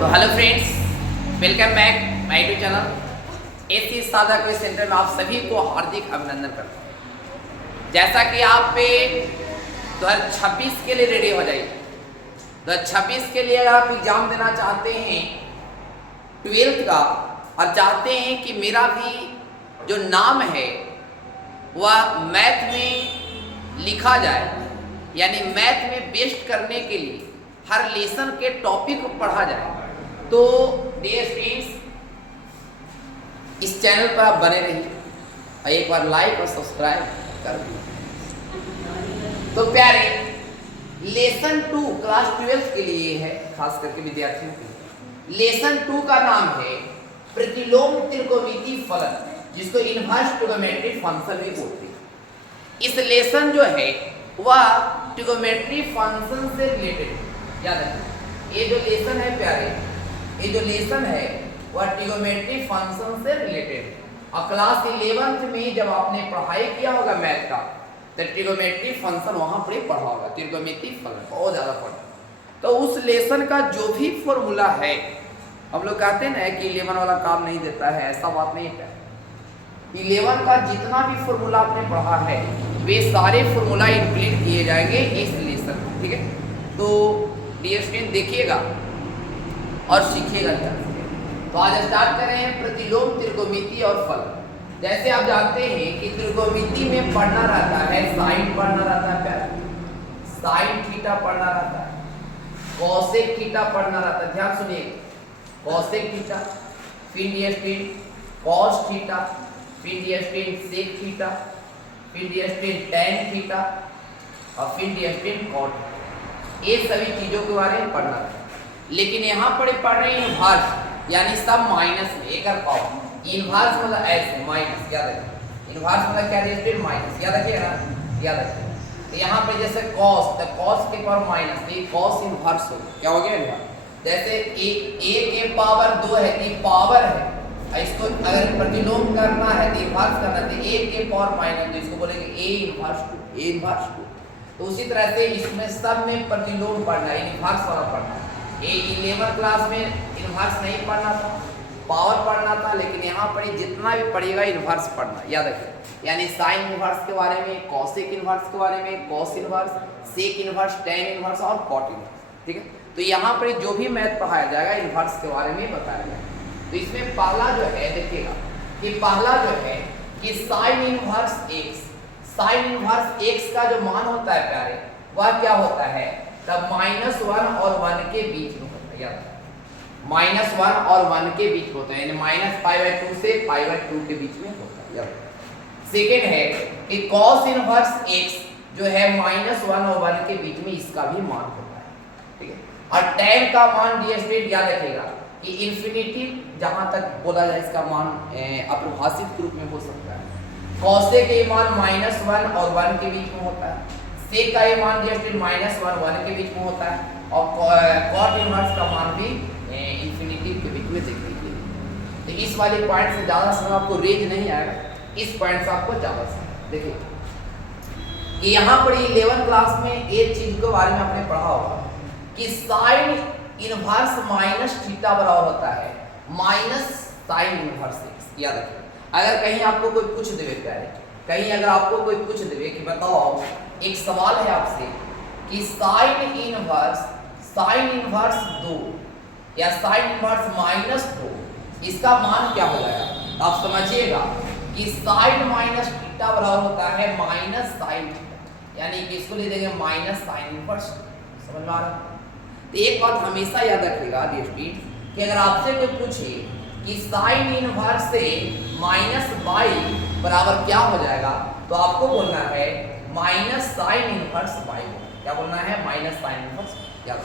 तो hello friends, welcome back my YouTube channel AC सादा quiz centre में आप सभी को हार्दिक अभिनंदन करता हूँ। जैसा कि आप पे 2026 के लिए रेडी हो जाइए। 2026 के लिए अगर आप एग्जाम देना चाहते हैं 12th का और चाहते हैं कि मेरा भी जो नाम है वह मैथ में लिखा जाए, यानी मैथ में बेस्ट करने के लिए हर लेसन के टॉपिक को पढ़ा जाए, तो डियर फ्रेंड्स इस चैनल पर आप बने रहिए और एक बार लाइक और सब्सक्राइब कर दीजिए। तो प्यारे लेसन 2 क्लास 12 के लिए है, खास करके विद्यार्थियों के लिए। लेसन 2 का नाम है प्रतिलोम त्रिकोणमितीय फलन, जिसको इनवर्स ट्रिगोनोमेट्री फंक्शन भी बोलते हैं। इस लेसन जो है वह ट्रिगोनोमेट्री फंक्शन से रिलेटेड है। याद रखिए, ये जो लेसन है प्यारे, ये जो लेसन है वह ट्रिगोनोमेट्री फंक्शन से रिलेटेड है। और क्लास 11th में जब आपने पढ़ाई किया होगा मैथ का, तो ट्रिगोनोमेट्री फंक्शन वहां पर पढ़ा होगा, त्रिकोणमितीय फलन बहुत ज्यादा पढ़ा। तो उस लेसन का जो भी फॉर्मूला है, हम लोग कहते हैं ना कि 11 वाला काम नहीं देता है, ऐसा बात नहीं है। 11 का जितना भी फॉर्मूला आपने पढ़ा है वे सारे फॉर्मूला इंप्लीमेंट किए जाएंगे इस लेसन में, ठीक है। तो डियर स्टूडेंट देखिएगा और सीखिएगा। तो आज स्टार्ट करें प्रतिलोम त्रिकोणमितीय और फलन। जैसे आप जानते हैं कि त्रिकोणमितीय में पढ़ना रहता है, साइन पढ़ना रहता है, साइन थीटा पढ़ना रहता है, कॉसेक थीटा पढ़ना रहता है। ध्यान सुनिए, कॉसेक थीटा, फिर डियर स्टूडेंट कॉस थीटा, फिर डियर स्टूडेंट सेक थीटा, फिर डियर स्टूडेंट टैन थीटा और फिर डियर स्टूडेंट कॉट। ये सभी चीजों के बारे में पढ़ना है। लेकिन यहाँ पर पढ़ रहे हैं इनवर्स, यानी सब माइनस में एक पावर। इनवर्स मतलब ऐसे माइनस, याद रखिए। इनवर्स मतलब क्या है? माइनस, याद रखिएगा ना, याद रखिए। तो यहाँ पे जैसे कॉस, तो कॉस के पावर माइनस, तो ये कॉस इनवर्स हो, क्या हो गया इनवर्स। जैसे ए के पावर 2 है, ये पावर है, इसको अगर प्रतिलोम करना है तो इनवर्स करना है, तो ए के पावर माइनस, तो इसको बोलेंगे ए इनवर्स 2, ए इनवर्स 2। तो उसी तरह से इसमें सब में प्रतिलोम पढ़ना है, इनवर्स वाला पढ़ना है। ये 11 क्लास में इनवर्स नहीं पढ़ना था, पावर पढ़ना था, लेकिन यहाँ पर जितना भी पढ़ेगा इनवर्स पढ़ना, याद रखिए। यानी साइन इनवर्स के बारे में, कॉसेक इनवर्स के बारे में, cos inverse, sec inverse, tan inverse और कॉट इनवर्स, ठीक है। तो यहाँ पर जो भी मैथ पढ़ाया जाएगा इनवर्स के बारे में बताया जाएगा। तो इसमें पहला जो है देखिएगा कि पहला जो है कि sine inverse x, sine inverse x का जो मान होता है प्यारे वह क्या होता है? तब -1 और 1 के बीच में होता है, याद -1 और 1 के बीच होता है, यानी -π/2 से π/2 के बीच में होता है, याद। सेकेंड है कि cos इनवर्स x जो है -1 और 1 के बीच में, इसका भी मान होता है, ठीक है। और tan का मान डियर स्टूडेंट याद रखिएगा कि इन्फिनिटी जहां तक बोला जाए इसका मान अपरिभाषित रूप में हो सकता है। cos के मान -1 और 1 के बीच में होता है, सेक का मान डियर स्टूडेंट -1 1 के बीच में होता है, और cot इनवर्स का मान भी इन्फिनिटी के बीच में देखने के लिए। तो इस वाले पॉइंट से ज़्यादा समय आपको रेंज नहीं आएगा, इस पॉइंट से आपको ज़्यादा समय। देखिए कि यहाँ पर 11 क्लास में एक चीज के बारे में आपने पढ़ा होगा कि साइन इनवर्स माइनस थीटा बराबर होता है माइनस साइन इनवर्स एक्स, याद रखिए। अगर कहीं आपको कोई पूछ देवे प्यारे, कहीं अगर आपको कोई पूछ देवे कि बताओ, एक सवाल है आपसे कि साइन इनवर्स 2 या साइन इनवर्स -2, इसका मान क्या हो जाएगा? आप समझिएगा कि साइन माइनस थीटा बराबर होता है माइनस साइन थीटा, यानी कि इसको ले देंगे माइनस साइन इनवर्स। समझ में आ रहा? तो एक बात हमेशा याद रखिएगा डियर स्टूडेंट कि अगर आपसे कोई पूछे कि साइन इनवर्स से -y बराबर क्या हो जाएगा, तो आपको बोलना है माइनस साइन इनवर्स y। क्या बोलना है? माइनस साइन इनवर्स, याद,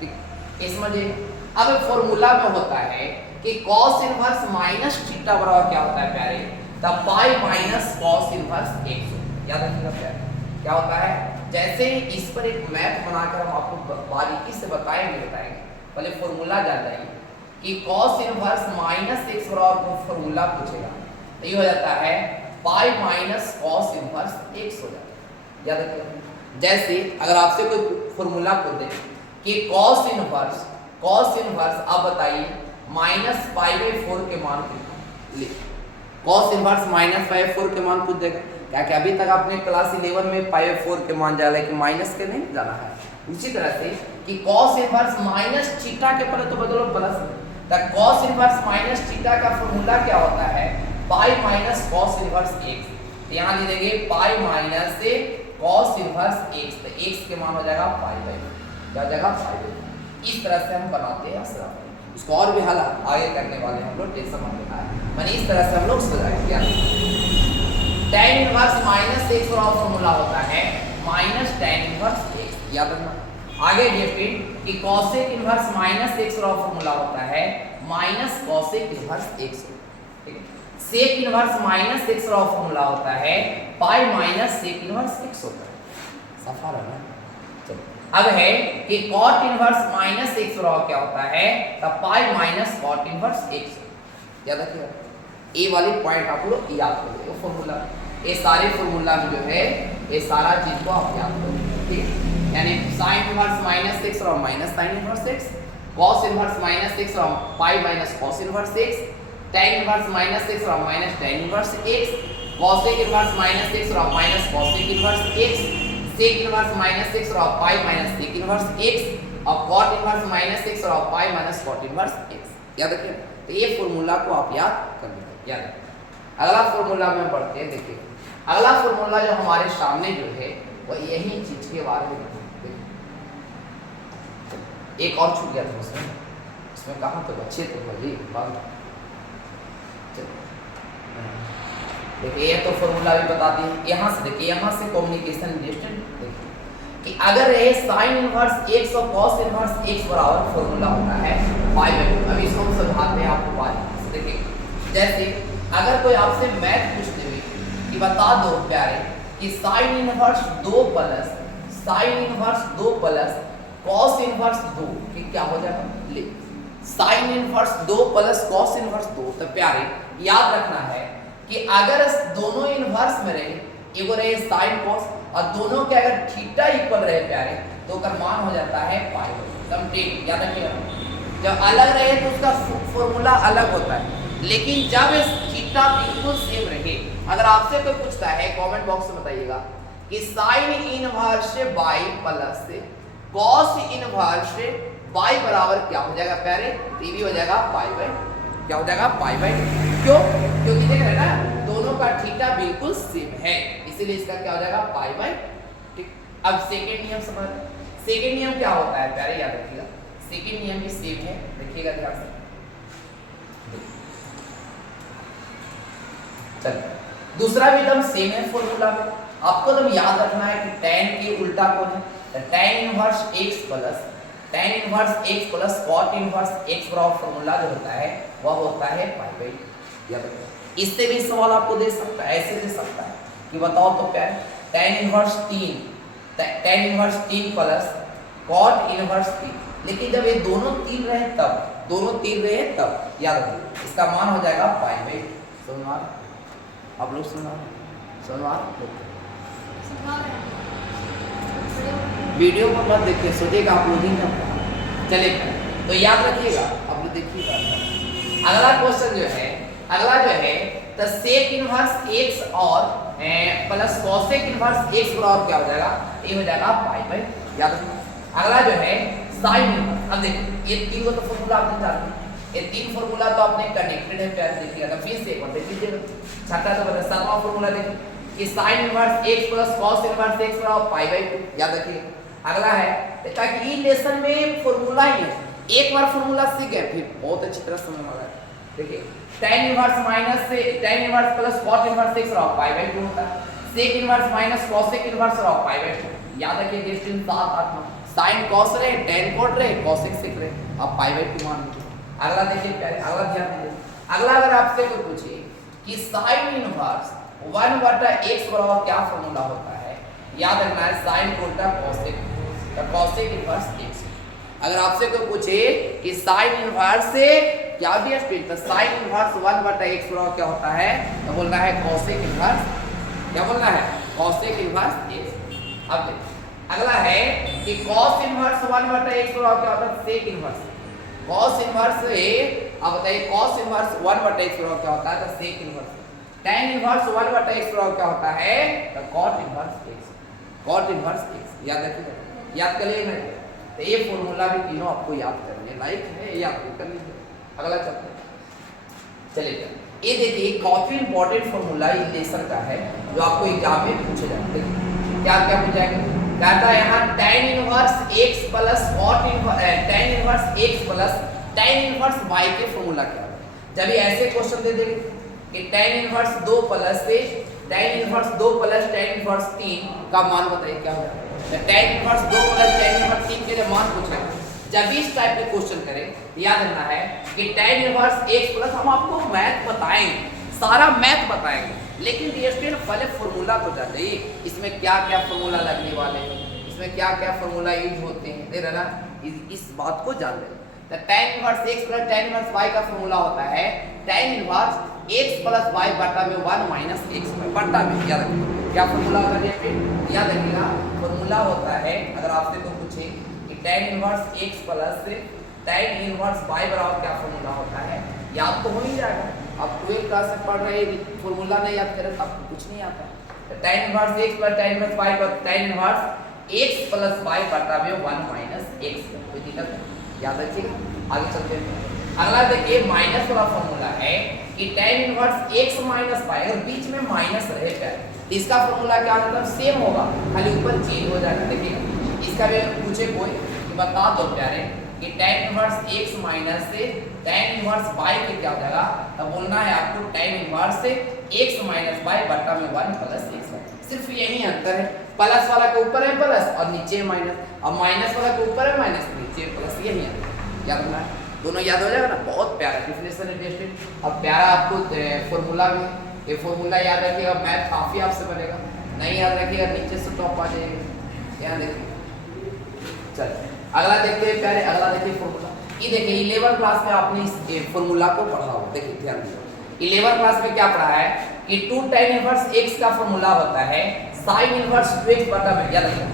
ठीक। इस समझिए। अब फॉर्मूला में होता है कि cos इनवर्स माइनस थीटा बराबर क्या होता है प्यारे? तब पाई माइनस cos इनवर्स x, याद रखिएगा प्यारे। क्या होता है? जैसे इस पर एक मैथ बनाकर हम आपको बारीकी से बताएंगे, पहले फॉर्मूला जान जाइए कि cos इनवर्स -x बराबर को फॉर्मूला पूछेगा, तो ये हो जाता है pi minus cos inverse x हो जाता है, याद रखिएगा। जैसे अगर आपसे कोई फॉर्मूला पूछ दे कि cos इनवर्स कॉस इनवर्स, अब बताइए -π/4 के मान कितना ले। कॉस इनवर्स -π/4 के मान पूछ देगा क्या क्या? अभी तक आपने क्लास 11 में π/4 के मान जाना है कि माइनस के नहीं जाना है। उसी तरह से कि कॉस इनवर्स माइनस थीटा के पहले तो बदलो प्लस, तो कॉस इनवर्स माइनस थीटा का फॉर्मूला क्या होता है? Pi minus cos inverse x। तो यहाँ दे देंगे पाई माइनस से कॉस इनवर्स x, तो x के मान हो जाएगा पाई/, क्या हो जाएगा पाई/। इस तरह से हम बनाते हैं असरा। इसको और भी हल आगे करने वाले हम लोग, टेंशन मत लेना है, माने इस तरह से हम लोग सजाएंगे। क्या tan इनवर्स -x और फॉर्मूला होता है -tan इनवर्स x, याद रखना। आगे डिफिट कि cosec इनवर्स -x और फॉर्मूला होता है -cosec इनवर्स x, ठीक है। sec इनवर्स -x और फॉर्मूला होता है pi minus sec inverse x होता है। सफा रहा। चलो अब है कि cot इनवर्स -x और क्या होता है? तब pi minus cot inverse x, याद रखिएगा। ये वाली पॉइंट आप लोग याद करिए फॉर्मूला, ये सारे फॉर्मूला में जो है ये सारा चीज को आप याद करो, ठीक है। यानी sin इनवर्स -x और -sin inverse x, cos inverse -x और पाई minus cos inverse x, tan inverse -x और -tan inverse x, cosec inverse -x और -cosec inverse x, sec inverse -x और pi minus sec inverse x, और cot inverse -x और pi minus cot inverse x, याद रखिए। तो ये formula को आप याद कर लीजिए, याद। अगला फॉर्मूला में बढ़ते हैं। देखिए अगला फॉर्मूला जो हमारे सामने जो है वो यही चीज के बारे में, एक और छूट गया था उसमें कहा तो अच्छे तो भाई बात। देखिए ये तो फॉर्मूला भी बता दिए। यहाँ से देखिए, यहाँ से कम्युनिकेशन डिस्टेंस देखिए कि अगर ये साइन इनवर्स x और कॉस इनवर्स x बराबर फॉर्मूला होता है पाई/2। अभी इसको हम समझाते हैं आपको बात। देखिए जैसे अगर कोई आपसे मैथ पूछते हुए कि बता दो प्यारे कि sine inverse 2 plus sine inverse 2 plus cos inverse 2 कि क्या हो जाएगा? ले sine inverse 2 plus cos inverse 2। तो प्यारे याद रखना है कि अगर दोनों इनवर्स में रहे, एगो रहे साइन कॉस और दोनों के अगर थीटा इक्वल रहे प्यारे, तो उसका मान हो जाता है पाई। एकदम ठीक, याद रखिएगा। जब अलग रहे तो उसका फॉर्मूला अलग होता है, लेकिन जब थीटा बिल्कुल सेम रहे, अगर आपसे कोई पूछता है कमेंट बॉक्स में बताइएगा कि sine inverse by plus cos inverse by बराबर क्या हो जाएगा प्यारे? ये भी हो जाएगा पाई/, क्या हो जाएगा? पाई/। क्यों? क्योंकि देख रहे ना दोनों का थीटा बिल्कुल सेम है, इसीलिए इसका क्या हो जाएगा? पाई/। ठीक। अब सेकंड नियम समझ। सेकंड नियम क्या होता है प्यारे? याद रखिएगा, सेकंड नियम भी सेम है, देखिएगा ध्यान से। चलिए दूसरा भी एकदम सेम है फॉर्मूला में। आपको तो याद रखना है कि tan के उल्टा कौन है? tan inverse x plus tan inverse x plus cot inverse x बराबर फॉर्मूला जो होता है वह होता है पाई/। इससे भी सवाल आपको दे सकता है, ऐसे दे सकता है कि बताओ तो प्यारे tan inverse 3 plus cot inverse 3, लेकिन जब ये दोनों 3 रहे तब याद रखिए इसका मान हो जाएगा पाई/। समझ आप लोग सुनवा वीडियो को मत देखिए, सोचिएगा आप लोग ही ना। चलिए तो याद रखिएगा, आप लोग देखिएगा। अगला क्वेश्चन जो है तो सेक इनवर्स x और प्लस कॉसेक इनवर्स x बराबर क्या हो जाएगा? ये हो जाएगा पाई/। याद रखिए। अगला जो है साइन इनवर्स। अब देखिए ये तीन को तो फॉर्मूला आपने जानते हैं, ये तीन फॉर्मूला तो आपने कनेक्टेड है प्यार। देखिएगा तो फिर से एक बार देख लीजिएगा, छठा तो बता सातवां फॉर्मूला देखिए कि sin inverse x plus cos inverse x बराबर पाई/2। याद रखिए। अगला है ताकि ये लेसन में फॉर्मूला ही है, एक बार फॉर्मूला सीख गए फिर बहुत अच्छी तरह समझ में आ रहा है। देखिए tan इनवर्स माइनस से tan inverse plus cos inverse x बराबर पाई/2 होता है, sec inverse minus cosec inverse बराबर पाई/2। याद रखिए डिस्टेंस 7 8 9 sin cos रहे tan cot रहे cosec sec रहे, आप पाई/2 मान लीजिए। अगला देखिए प्यारे, अगला ध्यान दीजिए। अगला अगर आपसे कोई पूछे कि sin इनवर्स 1/x बराबर क्या फॉर्मूला होता है? याद रखना है sin उल्टा cosec, तो cosec इनवर्स x। अगर आपसे कोई पूछे कि sin इनवर्स से क्या भी स्पीड, तो sin इनवर्स 1/x बराबर क्या होता है? तो बोलना है cosec इनवर्स, क्या बोलना है? cosec inverse x। अब देखिए अगला है कि cos इनवर्स 1/x बराबर क्या होता है? sec inverse. cos इनवर्स ए, अब बताइए cos इनवर्स 1/x बराबर क्या होता है? तो sec inverse. tan inverse 1/x बराबर क्या होता है? तो cot inverse x। cot inverse x याद रखिए, याद कर लीजिए ना। तो ये फॉर्मूला भी तीनों आपको याद करने लायक है, याद कर लीजिए। अगला चलते हैं, चलिए ये देखिए काफी इंपॉर्टेंट फॉर्मूला इक्वेशन का है जो आपको एग्जाम में पूछे जाते हैं। क्या क्या पूछेंगे? कहता है यहाँ tan inverse x plus cot inverse tan inverse x plus tan inverse y के फॉर्मूला क्या है? जब ये ऐसे क्वेश्चन दे देंगे कि tan इनवर्स 2 प्लस से tan inverse 2 plus tan inverse 3 का मान बताइए क्या होगा? तो tan inverse 2 plus tan inverse 3 के लिए मान पूछ रहे हैं। जब भी इस टाइप के क्वेश्चन करें याद रखना है कि tan इनवर्स x प्लस हम आपको मैथ बताएंगे, सारा मैथ बताएंगे, लेकिन डियर पहले फॉर्मूला को जान लीजिए, इसमें क्या क्या फॉर्मूला लगने वाले हैं, इसमें क्या क्या फॉर्मूला यूज होते हैं, देख रहे ना, इस बात को जान लें। तो tan inverse x plus tan inverse y का फॉर्मूला होता है tan inverse x plus y बटा में 1 माइनस x बटा में, याद रखिए क्या फॉर्मूला होता है? फिर याद रखिएगा फॉर्मूला होता है, अगर आपसे तो पूछे कि tan inverse x plus tan inverse y बराबर क्या फॉर्मूला होता है, याद तो हो ही जाएगा। अब 12th क्लास में पढ़ रहे फॉर्मूला नहीं याद करें तो आपको कुछ नहीं आता। तो tan inverse x plus tan inverse y का tan inverse x plus y बटा में 1 माइनस x, कोई दिक्कत नहीं, याद रखिएगा। आगे चलते हैं, अगला देखिए माइनस वाला फॉर्मूला है कि tan inverse x minus y, अगर बीच में माइनस रहे तो इसका फॉर्मूला क्या होता है? सेम होगा, खाली ऊपर चेंज हो जाएगा। देखिएगा इसका भी पूछे कोई कि बता दो प्यारे कि tan इनवर्स x माइनस से tan इनवर्स y के क्या हो जाएगा, तब बोलना है आपको tan इनवर्स से x माइनस y बटा में 1 प्लस x। सिर्फ यही अंतर है, प्लस वाला के ऊपर है प्लस और नीचे माइनस, और माइनस वाला के ऊपर है माइनस नीचे प्लस, यही अंतर याद रखना है। दोनों याद हो जाएगा ना, बहुत प्यारा डेफिनेशन है टेस्ट। अब प्यारा आपको फॉर्मूला में ये फॉर्मूला याद रखिएगा, मैथ काफी आपसे बनेगा, नहीं याद रखिएगा नीचे से टॉप आ जाएगा, याद देखिए। चलिए अगला देखते हैं प्यारे, अगला देखिए फॉर्मूला। ये देखिए 11th क्लास में आपने इस फॉर्मूला को पढ़ा होगा, देखिए ध्यान दीजिए 11th क्लास में क्या पढ़ा है कि 2 tan इनवर्स x का फॉर्मूला होता है sin इनवर्स 2x बटा में, याद रखिए,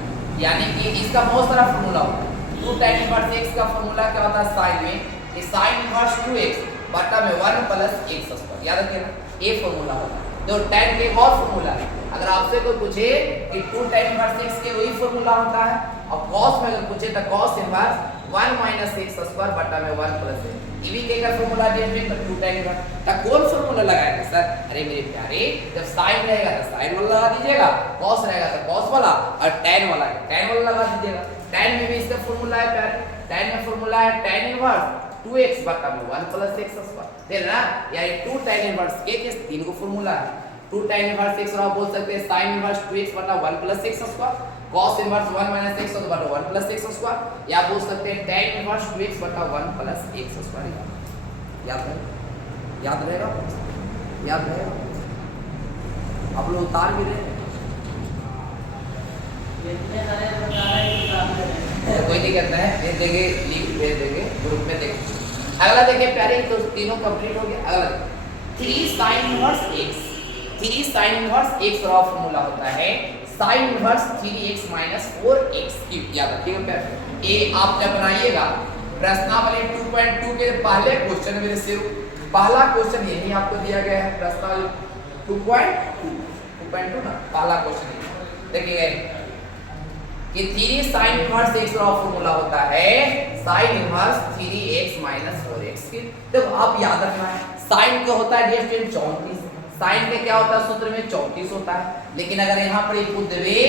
यानी कि इसका बहुत सारा फॉर्मूला होता है। 2 tan इनवर्स x का फॉर्मूला क्या होता है sin में कि sin इनवर्स 2x बटा में 1 प्लस x स्क्वायर, याद रखिए ना, ये फॉर्मूला होता है। तो tan के और फॉर्मूला है, अगर आपसे कोई पूछे कि 2 tan इनवर्स x के वही फॉर्मूला होता है, और cos में अगर पूछे तो cos inverse 1 minus x square बटा में 1 प्लस x, ये भी क्या फॉर्मूला दिया है? तो 2 tan इनवर्स का कौन फॉर्मूला लगाएगा सर? अरे मेरे प्यारे, जब sin रहेगा तो sin वाला लगा दीजिएगा, cos रहेगा तो cos वाला, और tan वाला लगा दीजिएगा। tan में भी इसका फॉर्मूला है प्यारे, tan में फॉर्मूला है tan इनवर्स 2x बटा में 1 प्लस x स्क्वायर, देख ना, यानी 2 tan इनवर्स के तीन को फॉर्मूला है। 2 tan इनवर्स x और आप बोल सकते हैं sin इनवर्स 2x बटा 1 plus x square, cos inverse 1 minus x बटा 1 प्लस x स्क्वायर, या बोल सकते हैं tan इनवर्स 2x बटा 1 प्लस x स्क्वायर। याद रहेगा, याद रहेगा, याद रहेगा, आप लोग उतार भी रहे कोई नहीं करता है, भेज देंगे, लिंक भेज देंगे ग्रुप में, देखें। अगला देखिए प्यारे, तो तीनों कंप्लीट हो गया। अगला 3 sin inverse x, 3 sin inverse x का फॉर्मूला होता है sin inverse 3x minus 4x cube, याद रखिएगा प्यारे। ये आप जब बनाइएगा प्रश्नावली 2.2 के पहले क्वेश्चन में से पहला क्वेश्चन यही आपको दिया गया है, प्रश्नावली 2.2 ना, पहला क्वेश्चन देखिए कि 3 sin इनवर्स x का फॉर्मूला होता है sin inverse 3x minus 4x की। देखो आप याद रखना है, sin का होता है डियर 34, sin का क्या होता है सूत्र में 34 होता है, लेकिन अगर यहाँ पर एक पुट देवे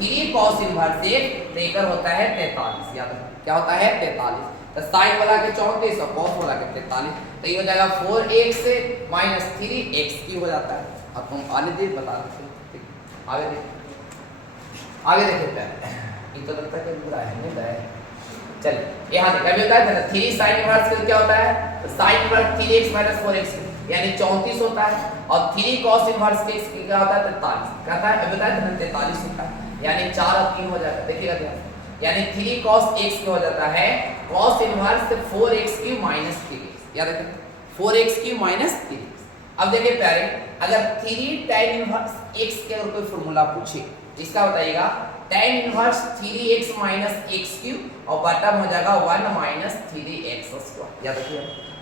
3 cos इनवर्स x तो एक होता है 43, याद रखना क्या होता है 43। तो sin वाला के 34 और cos वाला के 43, तो ये हो जाएगा 4x माइनस 3x की हो जाता है। अब तुम आगे देख बता देते हैं, आगे देखिए प्यारे, ये तो लगता है कि बुरा है नहीं है। चलिए यहाँ देखा भी होता है ना, 3 sin इनवर्स क्या होता है, तो sin inverse 3x minus 4x यानी 34 होता है, और 3 cos इनवर्स के क्या होता है 43, कहता है अभी बताया था ना 43 होता है, यानी 4 और 3 हो जाता है, देखिएगा ध्यान, यानी 3 cos x हो जाता है cos इनवर्स 4x की माइनस 3x, याद रखिए 4x की माइनस 3x। अब देखिए प्यारे, अगर 3 tan इनवर्स x के अगर कोई फॉर्मूला पूछे, इसका बताइएगा tan inverse 3x minus x cube और बटा में हो जाएगा 1 माइनस 3x स्क्वायर। याद रखिए,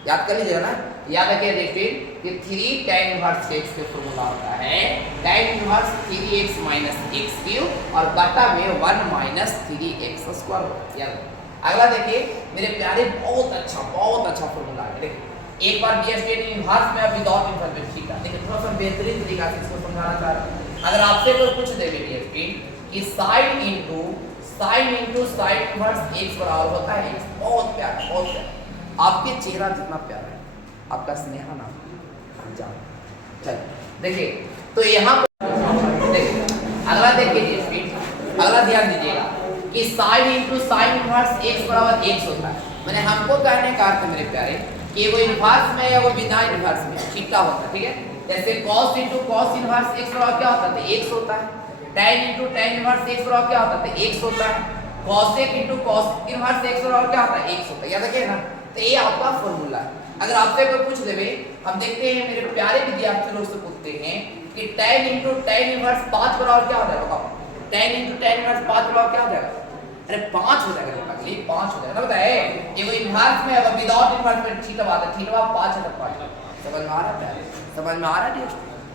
याद कर लीजिएगा ना, याद रखिए देखिए कि 3 tan इनवर्स x के फॉर्मूला होता है tan inverse 3x minus x cube और बटा में 1 माइनस 3x स्क्वायर। याद। अगला देखिए मेरे प्यारे, बहुत अच्छा फॉर्मूला है। देखिए एक बार ds tan इनवर्स में विदाउट इनवर्स ठीक है। देखिए थोड़ा सा बेहतरीन तरीका से इसको समझाना चाह रहा हूं। अगर आपसे कोई पूछ दे ds कि sin इनवर्स x बराबर होता है x, बहुत प्यारा, बहुत प्यारा। आपके चेहरा जितना प्यारा है आपका स्नेहा नाम जान। चलिए देखिए, तो यहाँ देखिए अगला देखिए, अगला ध्यान दीजिएगा कि sin इनवर्स x बराबर x होता है। मैंने हमको कहने का अर्थ मेरे प्यारे कि वो इनवर्स में या वो बिना इनवर्स में थीटा होता है, ठीक है। जैसे cos इनवर्स x बराबर क्या होता है, x होता है। tan इनवर्स x बराबर क्या होता है, x होता है। cosec इनवर्स x बराबर क्या होता है, x होता है। याद रखिए ना, तो ये आपका फॉर्मूला है। अगर आपसे कोई पूछ देवे, हम देखते हैं मेरे प्यारे विद्यार्थी लोग से पूछते हैं कि tan इनवर्स 5 बराबर क्या हो जाएगा, tan इनवर्स 5 बराबर क्या हो जाएगा, अरे 5 हो जाएगा बेटा, ये 5 हो जाएगा। बताए ये वो इनवर्स में अगर विदाउट इनवर्स में थीटा बात है, थीटा 5 है, 5 समझ में आ रहा है, समझ में आ रहा है।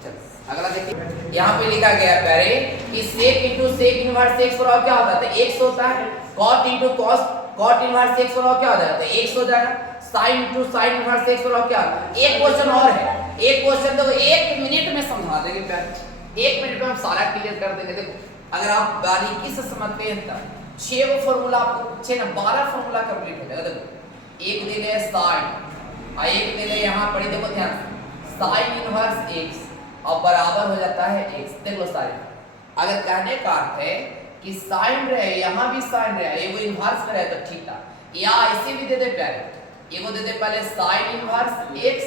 चल अगला देखिए, यहाँ पे लिखा गया प्यारे कि sec इनवर्स x बराबर क्या होता है, तो x होता है। cot इनवर्स x बराबर क्या हो जाएगा, तो x हो जाएगा। sin इनवर्स x बराबर क्या होता है। एक क्वेश्चन और है, एक क्वेश्चन देखो 1 मिनट में समझा देंगे प्यारे, 1 मिनट में हम सारा क्लियर कर देंगे। देखो अगर आप बारीकी से समझते हैं तब 6 वो फॉर्मूला आपको पूछे ना, 12 फॉर्मूला कंप्लीट हो जाएगा। देखो एक दे ले sin और एक दे ले यहाँ पढ़ी, देखो ध्यान से sin इनवर्स x और बराबर हो जाता है x। देख लो सारे, अगर कहने का अर्थ है कि sin रहे यहाँ भी sin रहे, ये वो इनवर्स में रहे तो थीटा, या ऐसे भी दे दे प्यारे, ये को दे दे पहले sin इनवर्स x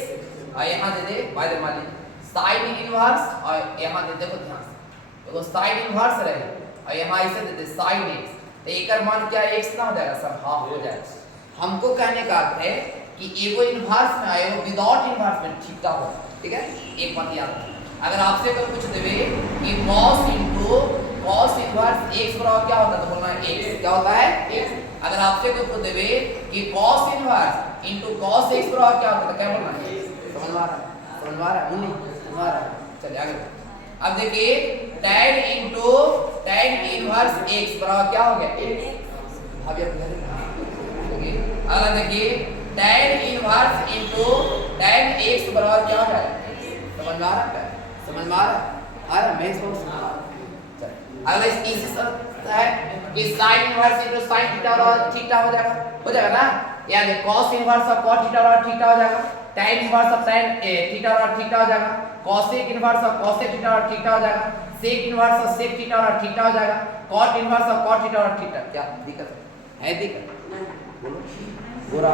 और यहाँ दे दे बाय द मान sin इनवर्स और यहाँ दे, देखो ध्यान से देखो sin इनवर्स रहे और यहाँ ऐसे दे दे sin x, तो एक मान क्या x ना हो जाएगा सर, हाँ हो जाएगा। हमको कहने का अर्थ है कि एगो इनवर्स में आए वो विदाउट इनवर्स में थीटा हो, ठीक है। एक बात याद रखिए, अगर आपसे कोई पूछ देवे कि cos इनवर्स x बराबर क्या होता है, तो बोलना है x, क्या होता है x। अगर आपसे कोई पूछ देवे कि cos इनवर्स cos x बराबर क्या होता है, तो क्या बोलना है x। समझ में आ रहा है, समझ में आ रहा है, समझ आ रहा है। चलिए आगे। अब देखिए tan इनवर्स x बराबर क्या हो गया, x। अब ये देखिए अगला देखिए tan इनवर्स tan x बराबर क्या हो जाएगा, समझ में आ रहा है, समझ में आ रहा है, मैं इसको समझा रहा हूं। अगला इसी से है कि sin इनवर्स sin थीटा हो जाएगा ना। यानी cos इनवर्स और cos थीटा हो जाएगा, tan इनवर्स और tan थीटा हो जाएगा, cosec इनवर्स और cosec थीटा हो जाएगा, sec इनवर्स और sec थीटा हो जाएगा, cot इनवर्स और cot थीटा। क्या दिक्कत है, दिक्कत बोलो, बुरा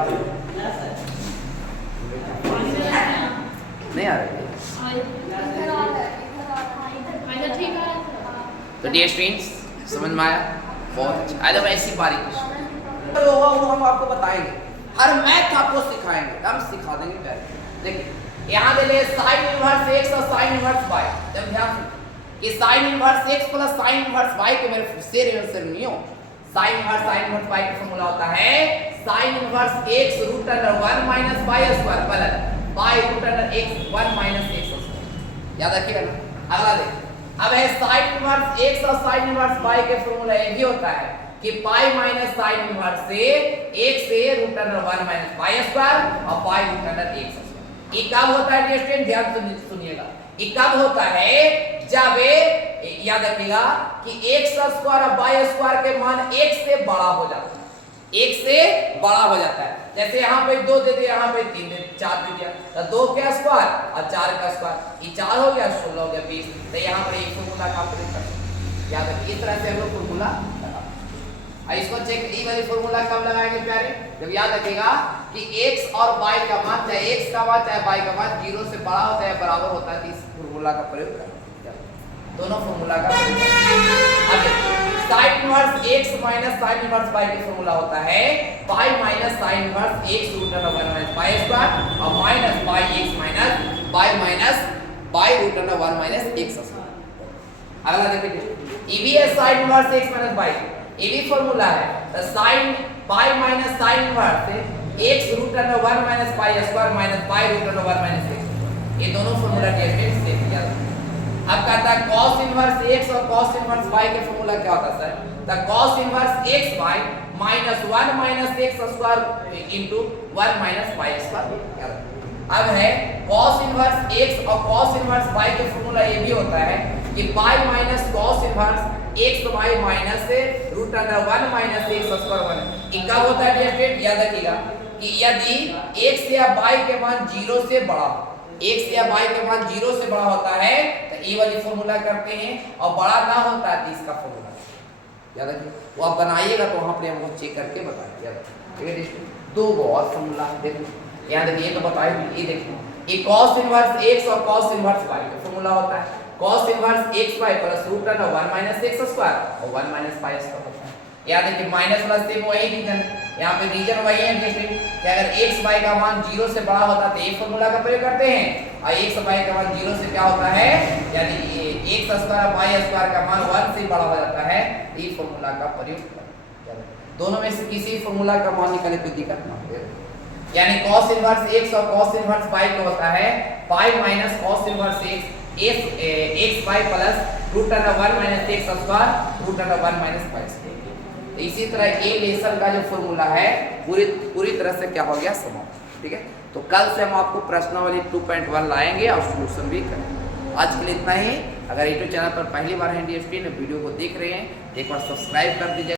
नहीं आ रही। तो डियर स्टूडेंट्स समझ में आया, बहुत अच्छा। आइए मैं ऐसी बारीकी होगा वो हम आपको बताएंगे, हर मैथ आपको सिखाएंगे, हम सिखा देंगे पहले। देखिए यहाँ दे ले sin इनवर्स x और sin इनवर्स y। जब ध्यान कि sin inverse x plus sin inverse y के मेरे से नहीं हो, sin इनवर्स y का फॉर्मूला होता है sin inverse x root under 1 minus y square plus y root under x 1 minus x square. याद रखिएगा ना। अगला देखिए, अब है sin इनवर्स x और sin इनवर्स y के फॉर्मूला ये भी होता है कि पाई माइनस sin इनवर्स से x से root under 1 minus y square और pi root under x square. ये कब होता है स्टूडेंट, ध्यान से सुनिएगा, ये कब होता है जब याद रखिएगा कि x स्क्वायर और y स्क्वायर के मान x से बड़ा हो जाता है, x से बड़ा हो जाता है। जैसे यहाँ पे 2 दे दिया, यहाँ पे 3 दे 4 दे दिया, तो 2 का स्क्वायर और 4 का स्क्वायर, ये 4 हो गया 16 हो गया 20। तो यहाँ पर एक फॉर्मूला का प्रयोग कर याद रखिए, इस तरह से हम लोग फॉर्मूला लगा। और इसको चेक ये वाली फॉर्मूला कब लगाएंगे प्यारे, जब याद रखिएगा कि x और y का मान, चाहे x का मान चाहे y का मान 0 से बड़ा होता है बराबर होता है, तो इस फॉर्मूला का प्रयोग करें, दोनों फॉर्मूला का प्रयोग। अब sin inverse x minus sin inverse y का फॉर्मूला होता है pi minus sin inverse x root under 1 minus y square और minus pi x minus y root under 1 minus x square. अगला देखिए ये भी है sin inverse x minus y, ये भी फॉर्मूला है। तो sin pi minus sin inverse x root under 1 minus pi square minus pi root under 1 minus x, ये दोनों फॉर्मूला टेस्ट से किया। अब कहता है cos इनवर्स x और cos इनवर्स y के फॉर्मूला क्या होता है sir? The cos inverse xy minus 1 minus x square into 1 minus y square. अब है cos इनवर्स x और cos इनवर्स y के फॉर्मूला ये भी होता है कि pi minus cos inverse xy minus root under 1 minus x square 1। ये कब होता है डियर? याद रखिएगा कि यदि x या y के मान 0 से बड़ा, x या y के मान 0 से बड़ा होता है तो ये वाली फॉर्मूला करते हैं, और बड़ा ना होता है तो इसका फॉर्मूला याद रखिए। वो आप बनाइएगा तो वहां पर हम चेक करके बताएंगे। ठीक है, दो बहुत फॉर्मूला देखो याद रखिए, तो बताइए। ये देखो ये cos इनवर्स x और cos इनवर्स y का फॉर्मूला होता है cos inverse xy plus root under 1 minus x square और 1 माइनस y स्क्वायर होता है। याद रखिए माइनस प्लस से वही रीजन, यहाँ पे रीजन वही है डिस्ट्रिक्ट कि अगर x y का मान 0 से बड़ा होता है तो ये फॉर्मूला का प्रयोग करते हैं, और x y का मान 0 से क्या होता है, यानी x स्क्वायर y स्क्वायर का मान 1 से बड़ा हो जाता है, ये फॉर्मूला का प्रयोग करते हैं। दोनों में से किसी फॉर्मूला का मान निकाले कोई दिक्कत ना हो। यानी cos इनवर्स x और cos इनवर्स y का होता है pi minus cos inverse x y plus root under 1 minus x square root under 1 minus y square. तो इसी तरह ए लेसन का जो फॉर्मूला है पूरी तरह से क्या हो गया, समाप्त। ठीक है, तो कल से हम आपको प्रश्नावली 2.1 लाएंगे और सॉल्यूशन भी करेंगे। आज के लिए इतना ही। अगर यूट्यूब चैनल पर पहली बार हैं डियर स्टूडेंट वीडियो को देख रहे हैं, एक बार सब्सक्राइब कर दीजिए।